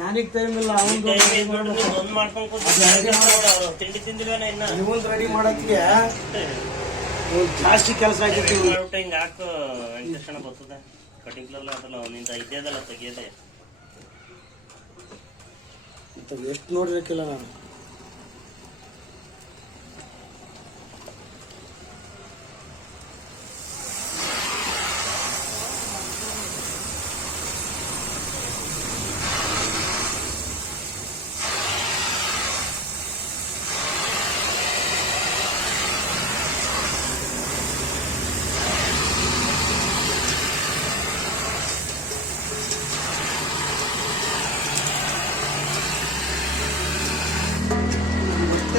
ನಾನೀಗ ಟೈಮ್ ಇಲ್ಲ. ಒಂದು ಮಾಡ್ಕೊಂಡು ತಿಂಡಿ ತಿಂದಿಲ್ವೇನ ಇನ್ನ ಇವನ್ ರೆಡಿ ಮಾಡಕ್ಕೆ ಜಾಸ್ತಿ ಕೆಲಸ ಆಗಿತ್ತು. ಹಿಂಗ ಹಾಕು ವೆಂಕಟೇಶನ ಬರ್ತದೆ ಕಟಿಂಗ್ಲೆಲ್ಲ ಅದಲ್ಲ ನಿಂದ ಇದ್ದೇದಲ್ಲ ತೆಗಿಯದೆ ಎಷ್ಟು ನೋಡಿರಕ್ಕಿಲ್ಲ ನಾನು.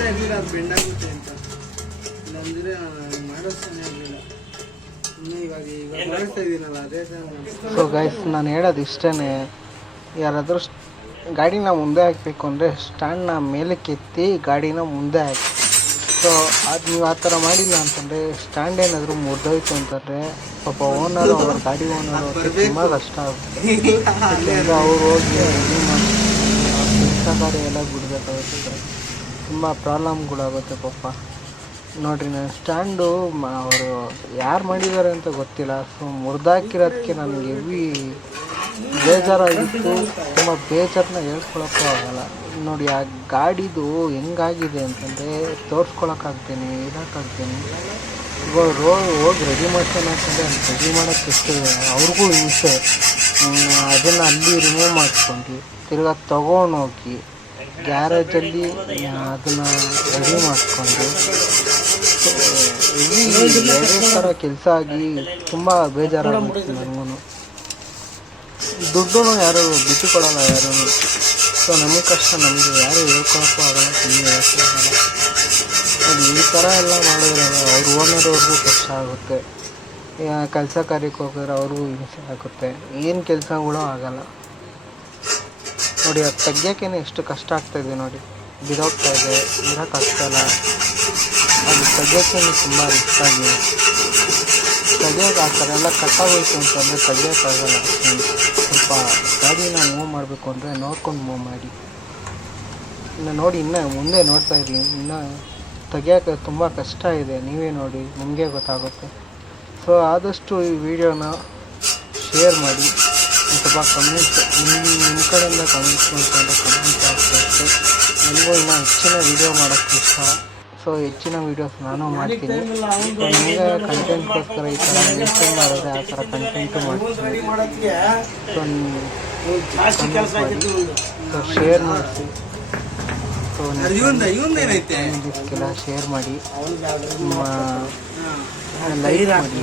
ಇರಲಿಲ್ಲ ಅದು ಬೆಂಡಾಗುತ್ತೆ ಅಂತ ಇಲ್ಲಾಂದ್ರೆ ಮಾಡಿಸ್ತಾನೆ ಇರಲಿಲ್ಲ. ಇವಾಗ ಮಾಡಿಸ್ತಾ ಇದ್ದೀನಲ್ಲ ಅದೇ. ಸೊ ಗೈಸ್, ನಾನು ಹೇಳೋದು ಇಷ್ಟೇ, ಯಾರಾದರೂ ಗಾಡಿನ ಮುಂದೆ ಹಾಕಬೇಕು ಅಂದರೆ ಸ್ಟ್ಯಾಂಡ್ನ ಮೇಲಕ್ಕೆ ಎತ್ತಿ ಗಾಡಿನ ಮುಂದೆ ಹಾಕಿ. ಸೊ ಅದು ನೀವು ಆ ಥರ ಮಾಡಿಲ್ಲ ಅಂತಂದರೆ ಸ್ಟ್ಯಾಂಡ್ ಏನಾದರೂ ಮುರಿದೋಯ್ತು ಅಂತಂದರೆ ಪಾಪ ಓನರು ಅವ್ರ ಗಾಡಿ ಓನರು ಅವ್ರಿಗೆ ತುಂಬ ಕಷ್ಟ ಆಗುತ್ತೆ. ಇಲ್ಲಿಂದ ಅವ್ರು ಹೋಗಿ ರೆಡಿ ಮಾಡಿ ಕೆಲಸ ಗಾಡಿ ಎಲ್ಲ ಬಿಡಬೇಕಾಗುತ್ತೆ, ತುಂಬ ಪ್ರಾಬ್ಲಮ್ಗಳಾಗುತ್ತೆ ಪಾಪ. ನೋಡಿರಿ, ನಾನು ಸ್ಟ್ಯಾಂಡು ಅವರು ಯಾರು ಮಾಡಿದ್ದಾರೆ ಅಂತ ಗೊತ್ತಿಲ್ಲ. ಸೊ ಮುರಿದಾಕಿರೋದಕ್ಕೆ ನನಗೆ ಹೆವಿ ಬೇಜಾರಾಗಿತ್ತು. ತುಂಬ ಬೇಜಾರನ್ನ ಹೇಳ್ಕೊಳಕ್ಕೂ ಆಗಲ್ಲ. ನೋಡಿ, ಆ ಗಾಡಿದು ಹೆಂಗಾಗಿದೆ ಅಂತಂದರೆ ತೋರಿಸ್ಕೊಳಕ್ಕಾಗ್ತೀನಿ, ಇರೋಕ್ಕಾಗ್ತೀನಿ. ಇವಾಗ ಹೋಗಿ ರೆಡಿ ಮಾಡ್ತಾನೆ ಅಂತಂದರೆ ಅದು ರೆಡಿ ಮಾಡೋಕ್ಕೆ ಎಷ್ಟು ಅವ್ರಿಗೂ ಹಿಂಸೆ. ಅದನ್ನು ಅಲ್ಲಿ ರಿಮೂವ್ ಮಾಡಿಸ್ಕೊಂಡು ತಿರ್ಗಾ ತೊಗೊಂಡೋಗಿ ಗ್ಯಾರೇಜಲ್ಲಿ ಅದನ್ನು ರೆಡಿ ಮಾಡಿಸ್ಕೊಂಡು ಬೇರೆ ಥರ ಕೆಲಸ ಆಗಿ ತುಂಬ ಬೇಜಾರಾಗುತ್ತೆ ನನಗೂ. ದುಡ್ಡು ಯಾರು ಬಿಟ್ಟು ಕೊಡೋಲ್ಲ ಯಾರೂ. ಸೊ ನಮಗೆ ಕಷ್ಟ, ನಮಗೆ ಯಾರು ಹೇಳ್ಕೊಳಕ್ಕೂ ಆಗಲ್ಲ, ತುಂಬ ಹೇಳೋಕ್ಕೂ ಆಗಲ್ಲ. ಅದು ಈ ಥರ ಎಲ್ಲ ಮಾಡಿದ್ರೆ ಅವ್ರ ಓನರ್ವ್ರಿಗೂ ಕಷ್ಟ ಆಗುತ್ತೆ. ಕೆಲಸ ಕಾರ್ಯಕ್ಕೆ ಹೋಗಿದ್ರೆ ಅವ್ರಿಗೂ ಹಿಂಸೆ ಆಗುತ್ತೆ, ಏನು ಕೆಲಸಗಳೂ ಆಗಲ್ಲ. ನೋಡಿ, ಅದು ತೆಗಿಯೋಕ್ಕೇನೆ ಎಷ್ಟು ಕಷ್ಟ ಆಗ್ತಾಯಿದೆ ನೋಡಿ, ಬಿದೋಗ್ತಾ ಇದೆ, ಇರೋಕ್ಕಾಗ್ತಾಯಿಲ್ಲ. ಅದು ತೆಗಿಯೋಕ್ಕೇನೆ ತುಂಬ ರಿಸ್ಕ್ ಆಗಿದೆ. ತೆಗಿಯೋಕೆ ಆ ಥರ ಎಲ್ಲ ಕಟ್ಟಾಗೋಯ್ತು ಅಂತಂದರೆ ತೆಗಿಯೋಕ್ಕಾಗಲ್ಲ. ಸ್ವಲ್ಪ ಗಾಡಿನ ಮೂವ್ ಮಾಡಬೇಕು ಅಂದರೆ ನೋಡ್ಕೊಂಡು ಮೂವ್ ಮಾಡಿ. ಇನ್ನು ನೋಡಿ, ಇನ್ನೂ ಮುಂದೆ ನೋಡ್ತಾ ಇರಲಿ, ಇನ್ನು ತೆಗಿಯೋಕ್ಕೆ ತುಂಬ ಕಷ್ಟ ಇದೆ. ನೀವೇ ನೋಡಿ, ನಿಮಗೆ ಗೊತ್ತಾಗುತ್ತೆ. ಸೊ ಆದಷ್ಟು ಈ ವಿಡಿಯೋನ ಶೇರ್ ಮಾಡಿ, ಸ್ವಲ್ಪ ಕಮೆಂಟ್ ನಿಮ್ಮ ಕಡೆಯಿಂದ ಕಮೆಂಟ್ಸ್ ಮಾಡಿಕೊಂಡು ಕಮೆಂಟ್ ಆಗ್ತಾಯಿತ್ತು. ನನಗೂ ಇನ್ನೂ ಹೆಚ್ಚಿನ ವೀಡಿಯೋ ಮಾಡೋಕ್ಕೆ ಇಷ್ಟ. ಸೊ ಹೆಚ್ಚಿನ ವೀಡಿಯೋಸ್ ನಾನು ಮಾಡ್ತೀನಿ. ನಿಮಗೆ ಕಂಟೆಂಟ್ಗೋಸ್ಕರ ಈ ಥರ ಯೋಚನೆ ಮಾಡಿದ್ರೆ ಆ ಥರ ಕಂಟೆಂಟು ಮಾಡ್ತೀನಿ. ಸೊ ಸೊ ಶೇರ್ ಮಾಡಿಸಿ. ಸೊ ಇದಕ್ಕೆಲ್ಲ ಶೇರ್ ಮಾಡಿ, ಲೈಕ್ ಮಾಡಿ.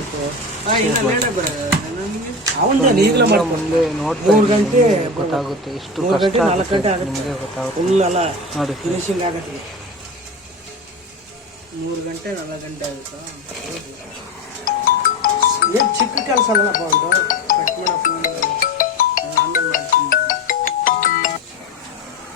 ಮುಂದೆ ನೋಡ್ತಾ ಗೊತ್ತಾಗುತ್ತೆ ಎಷ್ಟು ಕಷ್ಟ ಆಗುತ್ತೆ, ನಿಮಗೆ ಗೊತ್ತಾಗುತ್ತೆ. ನೋಡಿ, ಫಿನಿಶಿಂಗ್ ಆಗತ್ತೆ 3 ಗಂಟೆ 4 ಗಂಟೆ ಆಗುತ್ತಾ? ಏನು ಚಿಕ್ಕ ಕೆಲಸ ಅಲ್ಲಪ್ಪ, ಒಂದು ಕಟ್ ಮಾಡೋ